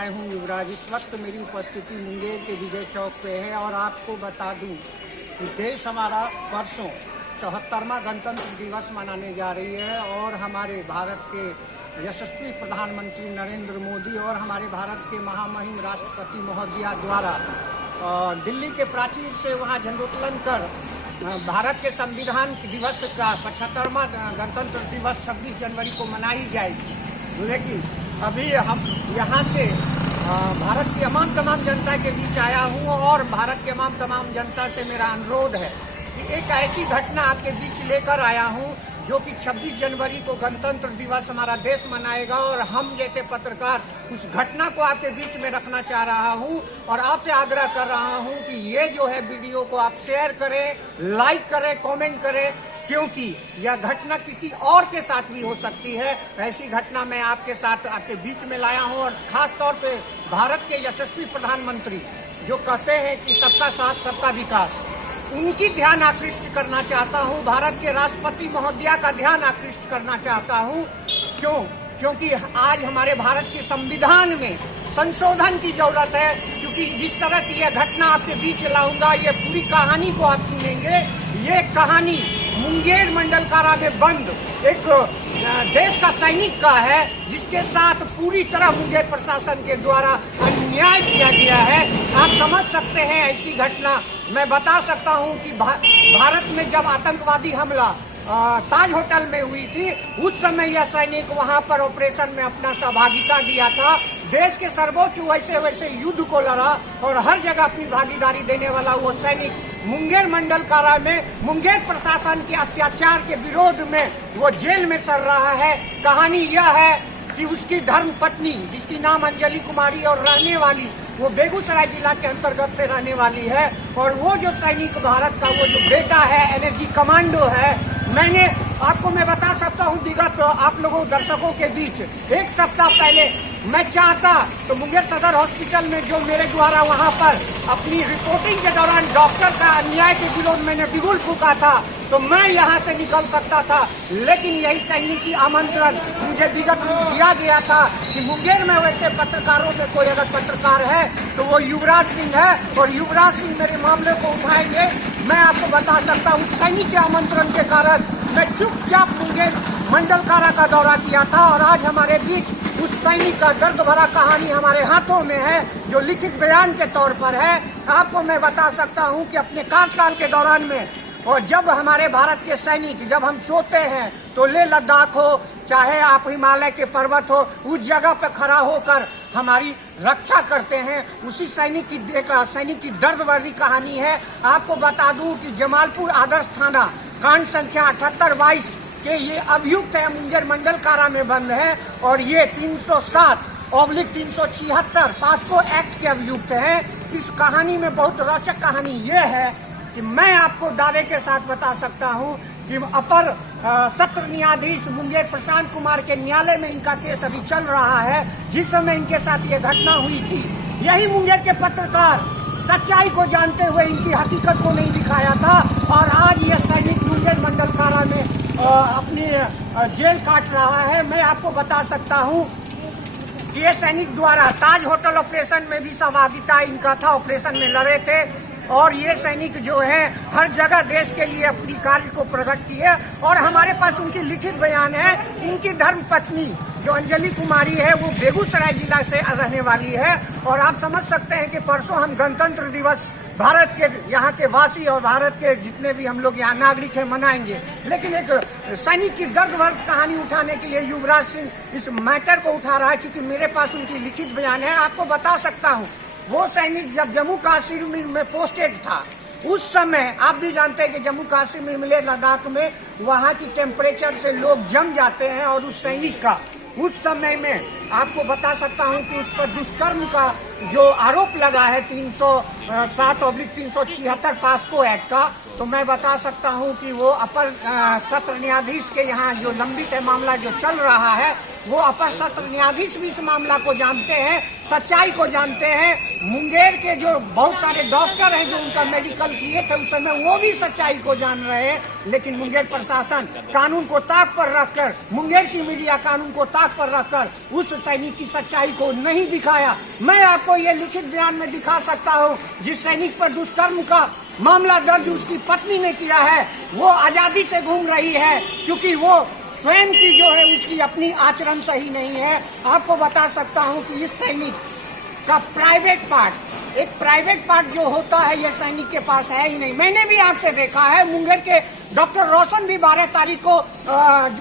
मैं हूं युवराज। इस वक्त मेरी उपस्थिति मुंगेर के विजय चौक पे है और आपको बता दूं कि देश हमारा परसों 74वां गणतंत्र दिवस मनाने जा रही है और हमारे भारत के यशस्वी प्रधानमंत्री नरेंद्र मोदी और हमारे भारत के महामहिम राष्ट्रपति महोदया द्वारा दिल्ली के प्राचीर से वहां झंडोत्तोलन कर भारत के संविधान दिवस का 75वां गणतंत्र दिवस 26 जनवरी को मनाई जाएगी। लेकिन अभी हम यहाँ से भारत की तमाम जनता के बीच आया हूँ और भारत के तमाम जनता से मेरा अनुरोध है कि एक ऐसी घटना आपके बीच लेकर आया हूँ जो कि 26 जनवरी को गणतंत्र दिवस हमारा देश मनाएगा और हम जैसे पत्रकार उस घटना को आपके बीच में रखना चाह रहा हूं और आपसे आग्रह कर रहा हूं कि ये जो है वीडियो को आप शेयर करें, लाइक करें, कमेंट करें, क्योंकि यह घटना किसी और के साथ भी हो सकती है। ऐसी घटना मैं आपके साथ आपके बीच में लाया हूं और खास तौर पे भारत के यशस्वी प्रधानमंत्री जो कहते हैं कि सबका साथ सबका विकास, उनकी ध्यान आकृष्ट करना चाहता हूं। भारत के राष्ट्रपति महोदया का ध्यान आकृष्ट करना चाहता हूं। क्योंकि आज हमारे भारत के संविधान में संशोधन की जरूरत है। क्योंकि जिस तरह की यह घटना आपके बीच लाऊंगा, ये पूरी कहानी को आप सुनेंगे। ये कहानी मुंगेर मंडल कारा में बंद एक देश का सैनिक का है, जिसके साथ पूरी तरह मुंगेर प्रशासन के द्वारा अन्याय किया गया है। आप समझ सकते हैं ऐसी घटना। मैं बता सकता हूं कि भारत में जब आतंकवादी हमला ताज होटल में हुई थी, उस समय यह सैनिक वहां पर ऑपरेशन में अपना सहभागिता दिया था। देश के सर्वोच्च वैसे युद्ध को लड़ा और हर जगह अपनी भागीदारी देने वाला वो सैनिक मुंगेर मंडल कारा में मुंगेर प्रशासन के अत्याचार के विरोध में वो जेल में सड़ रहा है। कहानी यह है कि उसकी धर्म पत्नी, जिसकी नाम अंजलि कुमारी और रहने वाली वो बेगूसराय जिला के अंतर्गत से रहने वाली है, और वो जो सैनिक भारत का वो जो बेटा है, एनएसजी कमांडो है। मैं बता सकता हूँ विगत आप लोगों दर्शकों के बीच एक सप्ताह पहले मैं चाहता तो मुंगेर सदर हॉस्पिटल में जो मेरे द्वारा वहाँ पर अपनी रिपोर्टिंग के दौरान डॉक्टर का अन्याय के विरोध मैंने बिगुल फूका था, तो मैं यहाँ से निकल सकता था। लेकिन यही सैनिकी आमंत्रण मुझे विगत दिया गया था कि मुंगेर में वैसे पत्रकारों में कोई अगर पत्रकार है तो वो युवराज सिंह है और युवराज सिंह मेरे मामले को उठाएंगे। मैं आपको बता सकता हूँ सैनिक के आमंत्रण के कारण मैं चुपचाप मुंगेर मंडल कारा का दौरा किया था और आज हमारे बीच उस सैनिक का दर्द भरा कहानी हमारे हाथों में है, जो लिखित बयान के तौर पर है। आपको मैं बता सकता हूं कि अपने कार्यकाल के दौरान में और जब हमारे भारत के सैनिक जब हम सोते हैं तो लेह लद्दाख हो चाहे आप हिमालय के पर्वत हो, उस जगह पर खड़ा होकर हमारी रक्षा करते हैं। उसी सैनिक की दर्द भरी कहानी है। आपको बता दूं कि जमालपुर आदर्श थाना कांड संख्या 7822 के ये अभियुक्त है मुंगेर मंडल कारा में बंद है और ये 307/376 पास्को एक्ट के अभियुक्त है। इस कहानी में बहुत रोचक कहानी ये है कि मैं आपको दावे के साथ बता सकता हूं कि अपर सत्र न्यायाधीश मुंगेर प्रशांत कुमार के न्यायालय में इनका केस अभी चल रहा है। जिस समय इनके साथ ये घटना हुई थी, यही मुंगेर के पत्रकार सच्चाई को जानते हुए इनकी हकीकत को नहीं दिखाया था और आज ये सैनिक मुंगेर मंडल कारा में अपनी जेल काट रहा है। मैं आपको बता सकता हूं कि ये सैनिक द्वारा ताज होटल ऑपरेशन में भी सहभागिता इनका था, ऑपरेशन में लड़े थे और ये सैनिक जो है हर जगह देश के लिए अपनी कार्य को प्रकट किए और हमारे पास उनकी लिखित बयान है। इनकी धर्म पत्नी जो अंजलि कुमारी है वो बेगूसराय जिला से रहने वाली है और आप समझ सकते हैं कि परसों हम गणतंत्र दिवस भारत के यहाँ के वासी और भारत के जितने भी हम लोग यहाँ नागरिक हैं मनाएंगे। लेकिन एक सैनिक की दर्द भरी कहानी उठाने के लिए युवराज सिंह इस मैटर को उठा रहा है, क्योंकि मेरे पास उनकी लिखित बयान है। आपको बता सकता हूँ वो सैनिक जब जम्मू कश्मीर में पोस्टेड था, उस समय आप भी जानते हैं कि जम्मू कश्मीर में लद्दाख में वहाँ की टेम्परेचर से लोग जम जाते हैं और उस सैनिक का उस समय में आपको बता सकता हूं कि उस पर दुष्कर्म का जो आरोप लगा है 307/376 पास्को एक्ट का, तो मैं बता सकता हूं कि वो अपर सत्र न्यायाधीश के यहाँ जो लंबित है मामला जो चल रहा है, वो अपर सत्र न्यायाधीश भी इस मामला को जानते हैं, सच्चाई को जानते हैं। मुंगेर के जो बहुत सारे डॉक्टर हैं जो उनका मेडिकल किए थे उस समय, वो भी सच्चाई को जान रहे हैं, लेकिन मुंगेर प्रशासन कानून को ताक पर रखकर, मुंगेर की मीडिया कानून को ताक पर रखकर उस सैनिक की सच्चाई को नहीं दिखाया। मैं आपको ये लिखित बयान में दिखा सकता हूँ, जिस सैनिक पर दुष्कर्म का मामला दर्ज उसकी पत्नी ने किया है, वो आजादी से घूम रही है, क्योंकि वो स्वयं की जो है उसकी अपनी आचरण सही नहीं है। आपको बता सकता हूँ कि इस सैनिक का प्राइवेट पार्ट, एक प्राइवेट पार्ट जो होता है ये सैनिक के पास है ही नहीं। मैंने भी आंख से देखा है, मुंगेर के डॉक्टर रोशन भी 12 तारीख को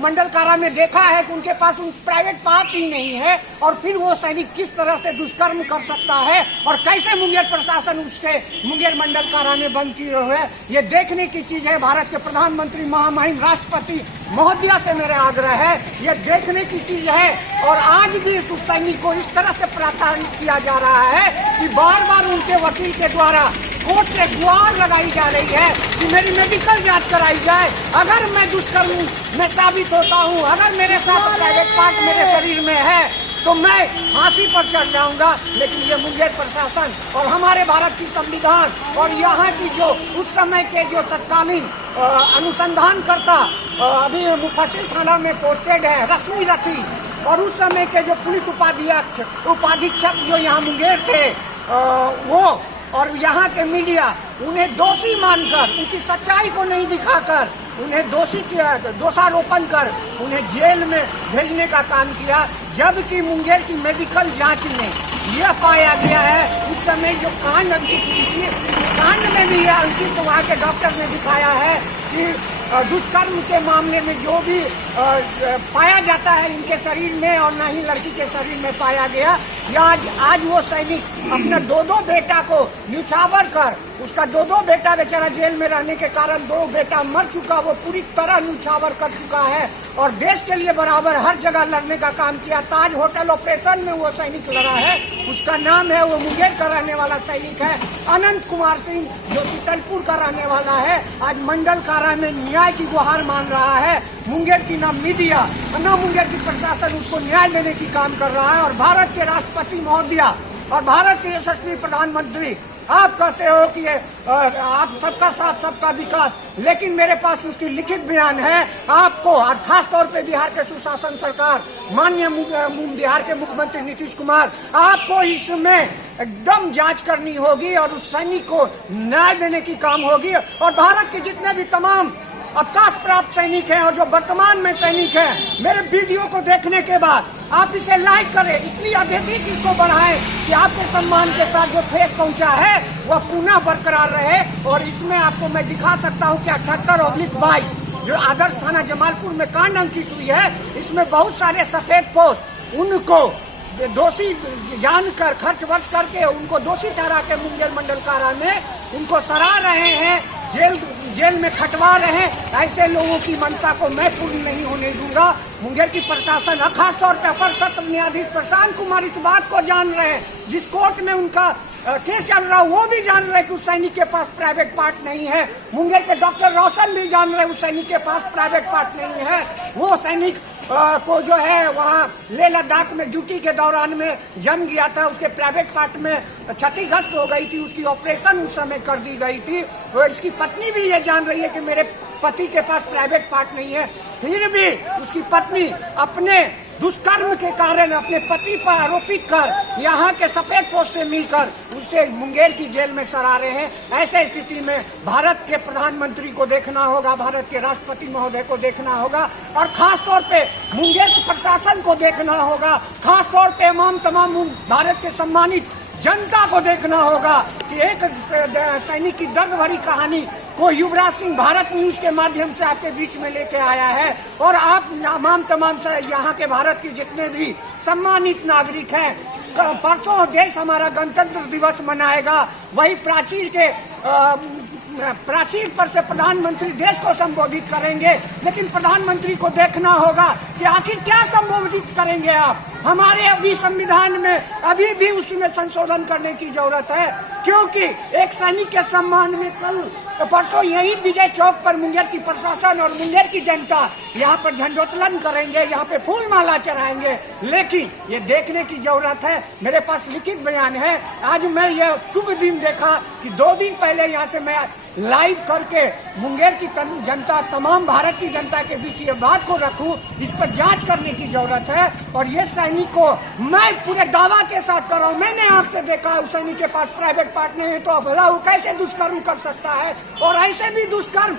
मंडल कारा में देखा है कि उनके पास प्राइवेट पार्ट ही नहीं है, और फिर वो सैनिक किस तरह से दुष्कर्म कर सकता है और कैसे मुंगेर प्रशासन उसके मुंगेर मंडल कारा में बंद किए हुए, ये देखने की चीज है। भारत के प्रधानमंत्री महामहिम राष्ट्रपति महोदया से मेरा आग्रह है, ये देखने की चीज है। और आज भी उस सैनिक को इस तरह से प्रताड़ित किया जा रहा है कि बार बार उनके वकील के द्वारा कोर्ट से गुहार लगाई जा रही है कि मेरी मेडिकल जांच कराई जाए। अगर मैं दुष्कर्म में साबित होता हूँ, अगर मेरे साथ प्राइवेट पार्ट मेरे शरीर में है, तो मैं फांसी पर चढ़ जाऊंगा। लेकिन ये मुंगेर प्रशासन और हमारे भारत की संविधान और यहाँ की जो उस समय के जो तत्कालीन अनुसंधानकर्ता अभी मुफस्सिल थाना में पोस्टेड है रश्मि रथी, और उस समय के जो पुलिस उपाधीक्षक जो यहाँ मुंगेर थे वो, और यहाँ के मीडिया उन्हें दोषी मानकर, उनकी सच्चाई को नहीं दिखाकर उन्हें दोषारोपण कर उन्हें जेल में भेजने का काम किया। जबकि मुंगेर की मेडिकल जांच में यह पाया गया है, उस समय जो कांड अंकित हुई थी, कांड में भी यह अंकित वहाँ के डॉक्टर ने दिखाया है कि दुष्कर्म के मामले में जो भी पाया जाता है इनके शरीर में और न ही लड़की के शरीर में पाया गया। आज वो सैनिक अपने दो बेटा को न्यौछावर कर, उसका दो बेटा बेचारा जेल में रहने के कारण 2 बेटा मर चुका, वो पूरी तरह न्यौछावर कर चुका है और देश के लिए बराबर हर जगह लड़ने का काम किया। ताज होटल ऑपरेशन में वो सैनिक लड़ा है, उसका नाम है, वो मुंगेर का रहने वाला सैनिक है अनंत कुमार सिंह, जो सीतलपुर का रहने वाला है। आज मंडल कारा में न्याय की गुहार मान रहा है। मुंगेर की ना मीडिया ना मुंगेर की प्रशासन उसको न्याय देने की काम कर रहा है। और भारत के राष्ट्रपति महोदया और भारत के यशस्वी प्रधानमंत्री, आप कहते हो कि आप सबका साथ सबका विकास, लेकिन मेरे पास उसकी लिखित बयान है। आपको और खास तौर पे बिहार के सुशासन सरकार, माननीय बिहार के मुख्यमंत्री नीतीश कुमार, आपको इसमें एकदम जांच करनी होगी और उस सैनिक को न्याय देने की काम होगी। और भारत के जितने भी तमाम अवकाश प्राप्त सैनिक हैं और जो वर्तमान में सैनिक हैं, मेरे वीडियो को देखने के बाद आप इसे लाइक करें, इसलिए अधिक इसको बढ़ाएं कि आपके सम्मान के साथ जो ठेस पहुंचा है वह पुनः बरकरार रहे। और इसमें आपको मैं दिखा सकता हूं कि 78/22 जो आदर्श थाना जमालपुर में कांड अंकित हुई है, इसमें बहुत सारे सफेद पोस्ट उनको दोषी जानकर खर्च वर्च करके उनको दोषी ठहरा के मुंगेर मंडल कारा में उनको सरा रहे हैं, जेल में खटवा रहे हैं। ऐसे लोगों की मंशा को मैं पूर्ण नहीं होने दूंगा। मुंगेर की प्रशासन, खासतौर पर अपर सत्र न्यायाधीश प्रशांत कुमार इस बात को जान रहे हैं, जिस कोर्ट में उनका केस चल रहा है वो भी जान रहे कि उस सैनिक के पास प्राइवेट पार्ट नहीं है। मुंगेर के डॉक्टर रोशन भी जान रहे उस सैनिक के पास प्राइवेट पार्ट नहीं है। वो सैनिक को जो है वहाँ लेह लद्दाख में ड्यूटी के दौरान में जम गया था, उसके प्राइवेट पार्ट में क्षतिग्रस्त हो गई थी, उसकी ऑपरेशन उस समय कर दी गई थी। और इसकी पत्नी भी ये जान रही है कि मेरे पति के पास प्राइवेट पार्ट नहीं है, फिर भी उसकी पत्नी अपने दुष्कर्म के कारण अपने पति पर आरोपित कर यहाँ के सफेद पोस्ट से मिलकर उसे मुंगेर की जेल में सरा रहे हैं। ऐसे स्थिति में भारत के प्रधानमंत्री को देखना होगा, भारत के राष्ट्रपति महोदय को देखना होगा और खास तौर पे मुंगेर के प्रशासन को देखना होगा, खास तौर पे तमाम भारत के सम्मानित जनता को देखना होगा कि एक सैनिक की दर्द भरी कहानी को युवराज सिंह भारत न्यूज के माध्यम से आपके बीच में लेके आया है। और आप तमाम यहाँ के भारत के जितने भी सम्मानित नागरिक हैं, परसों देश हमारा गणतंत्र दिवस मनाएगा, वही प्राचीर पर से प्रधानमंत्री देश को संबोधित करेंगे। लेकिन प्रधानमंत्री को देखना होगा कि आखिर क्या संबोधित करेंगे आप। हमारे अभी संविधान में अभी भी उसमें संशोधन करने की जरूरत है, क्योंकि एक सैनिक के सम्मान में कल परसों यही विजय चौक पर मुंगेर की प्रशासन और मुंगेर की जनता यहाँ पर झंडोत्तोलन करेंगे, यहाँ पे फूल माला चढ़ाएंगे। लेकिन ये देखने की जरूरत है, मेरे पास लिखित बयान है। आज मैं ये शुभ दिन देखा कि 2 दिन पहले यहाँ से मैं लाइव करके मुंगेर की जनता, तमाम भारत की जनता के बीच ये बात को रखूं, इस पर जांच करने की जरूरत है। और ये सैनिक को मैं पूरे दावा के साथ कर रहा हूं, मैंने आंख से देखा उस सैनिक के पास प्राइवेट पार्ट नहीं है, तो भला वो कैसे दुष्कर्म कर सकता है। और ऐसे भी दुष्कर्म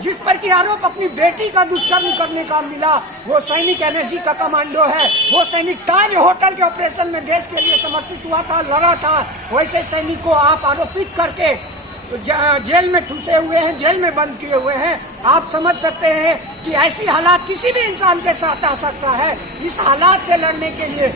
जिस पर की आरोप अपनी बेटी का दुष्कर्म करने का मिला, वो सैनिक एनएसजी का कमांडो है। वो सैनिक ताज होटल के ऑपरेशन में देश के लिए समर्पित हुआ था, लड़ा था। वैसे सैनिक को आप आरोपित करके जेल में ठूसे हुए हैं, जेल में बंद किए हुए हैं। आप समझ सकते हैं कि ऐसी हालात किसी भी इंसान के साथ आ सकता है। इस हालात से लड़ने के लिए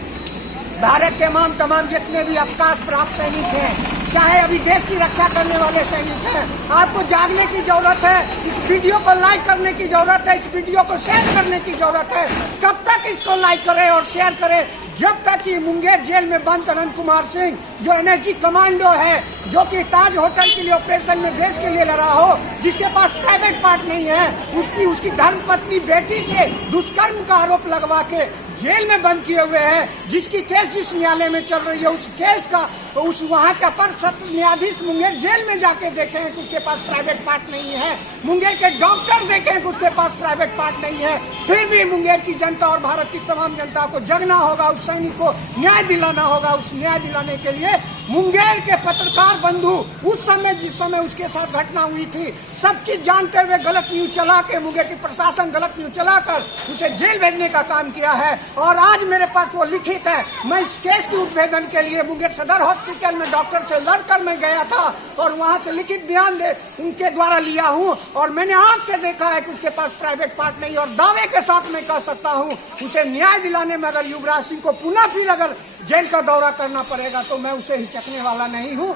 भारत के तमाम जितने भी अवकाश प्राप्त सैनिक हैं, चाहे अभी देश की रक्षा करने वाले सैनिक हैं, आपको जागने की जरूरत है। इस वीडियो को लाइक करने की जरूरत है, इस वीडियो को शेयर करने की जरूरत है। कब तक इसको लाइक करें और शेयर करें? जब तक कि मुंगेर जेल में बंद अनंत कुमार सिंह, जो एनएसजी कमांडो है, जो कि ताज होटल के लिए ऑपरेशन में देश के लिए लड़ा हो, जिसके पास प्राइवेट पार्ट नहीं है, उसकी धर्मपत्नी बेटी से दुष्कर्म का आरोप लगवा के जेल में बंद किए हुए हैं, जिसकी केस जिस न्यायालय में चल रही है, उस केस का उस वहाँ का अपर सत्र न्यायाधीश मुंगेर जेल में जाके देखे हैं कि उसके पास प्राइवेट पार्ट नहीं है। मुंगेर के डॉक्टर देखे हैं कि उसके पास प्राइवेट पार्ट नहीं है। फिर भी मुंगेर की जनता और भारत की तमाम जनता को जगना होगा, उस सैनिक को न्याय दिलाना होगा। उस न्याय दिलाने के लिए मुंगेर के पत्रकार बंधु उस समय, जिस समय उसके साथ घटना हुई थी, सब चीज जानते हुए गलत न्यूज चला के, मुंगेर की प्रशासन गलत न्यूज चलाकर उसे जेल भेजने का काम किया है। और आज मेरे पास वो लिखित है। मैं इस केस की उद्भेदन के लिए मुंगेर सदर हॉस्पिटल में डॉक्टर से लड़कर मैं गया था और वहाँ से लिखित बयान उनके द्वारा लिया हूँ। और मैंने आंख से देखा है कि उसके पास प्राइवेट पार्ट नहीं, और दावे के साथ मैं कह सकता हूँ उसे न्याय दिलाने में अगर युवराज सिंह को पुनः फिर अगर जेल का दौरा करना पड़ेगा तो मैं उसे हिचकने वाला नहीं हूँ।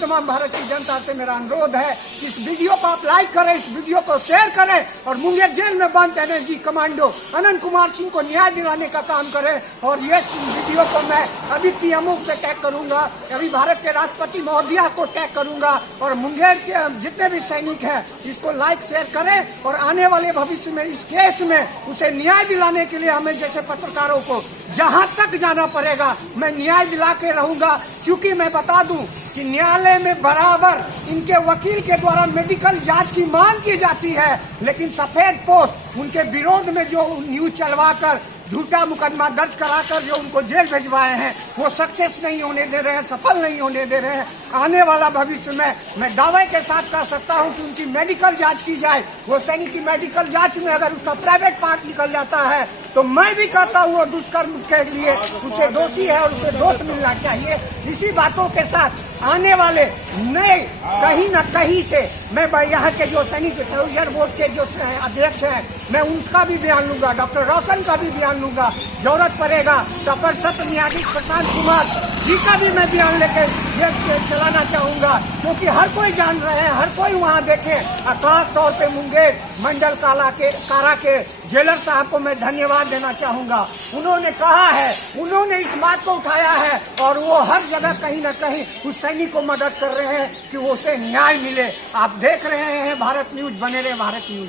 तमाम भारत की जनता से मेरा अनुरोध है, इस वीडियो को आप लाइक करें, इस वीडियो को शेयर करें और मुंगेर जेल में बंद एनएसजी कमांडो अनंत कुमार सिंह को न्याय दिलाने का काम करें। और ये वीडियो को मैं अभी पीएमओ से टैग करूंगा, अभी भारत के राष्ट्रपति महोदया को टैग करूंगा। और मुंगेर के जितने भी सैनिक हैं इसको लाइक शेयर करें और आने वाले भविष्य में इस केस में उसे न्याय दिलाने के लिए हमें जैसे पत्रकारों को जहां तक जाना पड़ेगा मैं न्याय दिला के रहूंगा। क्योंकि मैं बता दूं कि न्यायालय में बराबर इनके वकील के द्वारा मेडिकल जांच की मांग की जाती है, लेकिन सफेद पोस्ट उनके विरोध में जो न्यूज चलवाकर झूठा मुकदमा दर्ज कराकर जो उनको जेल भिजवाए हैं वो सक्सेस नहीं होने दे रहे हैं, सफल नहीं होने दे रहे हैं। आने वाला भविष्य में मैं दावे के साथ कह सकता हूं कि उनकी मेडिकल जांच की जाए। वो सैनिक की मेडिकल जांच में अगर उसका प्राइवेट पार्ट निकल जाता है तो मैं भी कहता हूँ वो दुष्कर्म के लिए उसे दोषी है और उसे दोष मिलना चाहिए। इसी बातों के साथ आने वाले नए कहीं न कहीं से मैं यहाँ के जो सैनिक सोल्जर बोर्ड के जो अध्यक्ष हैं मैं उनका भी बयान लूंगा, डॉक्टर रोशन का भी बयान लूंगा। जरूरत पड़ेगा तो अपर सत्र न्यायाधीश प्रशांत कुमार जी का भी मैं बयान लेकर चलाना चाहूंगा, क्योंकि हर कोई जान रहे हैं, हर कोई वहाँ देखे। खास तौर पे मुंगेर मंडल कारा के जेलर साहब को मैं धन्यवाद देना चाहूंगा। उन्होंने कहा है, उन्होंने इस बात को उठाया है और वो हर जगह कहीं न कहीं उस सैनिक को मदद कर रहे हैं कि उसे न्याय मिले। आप देख रहे हैं भारत न्यूज, बने रहे भारत न्यूज।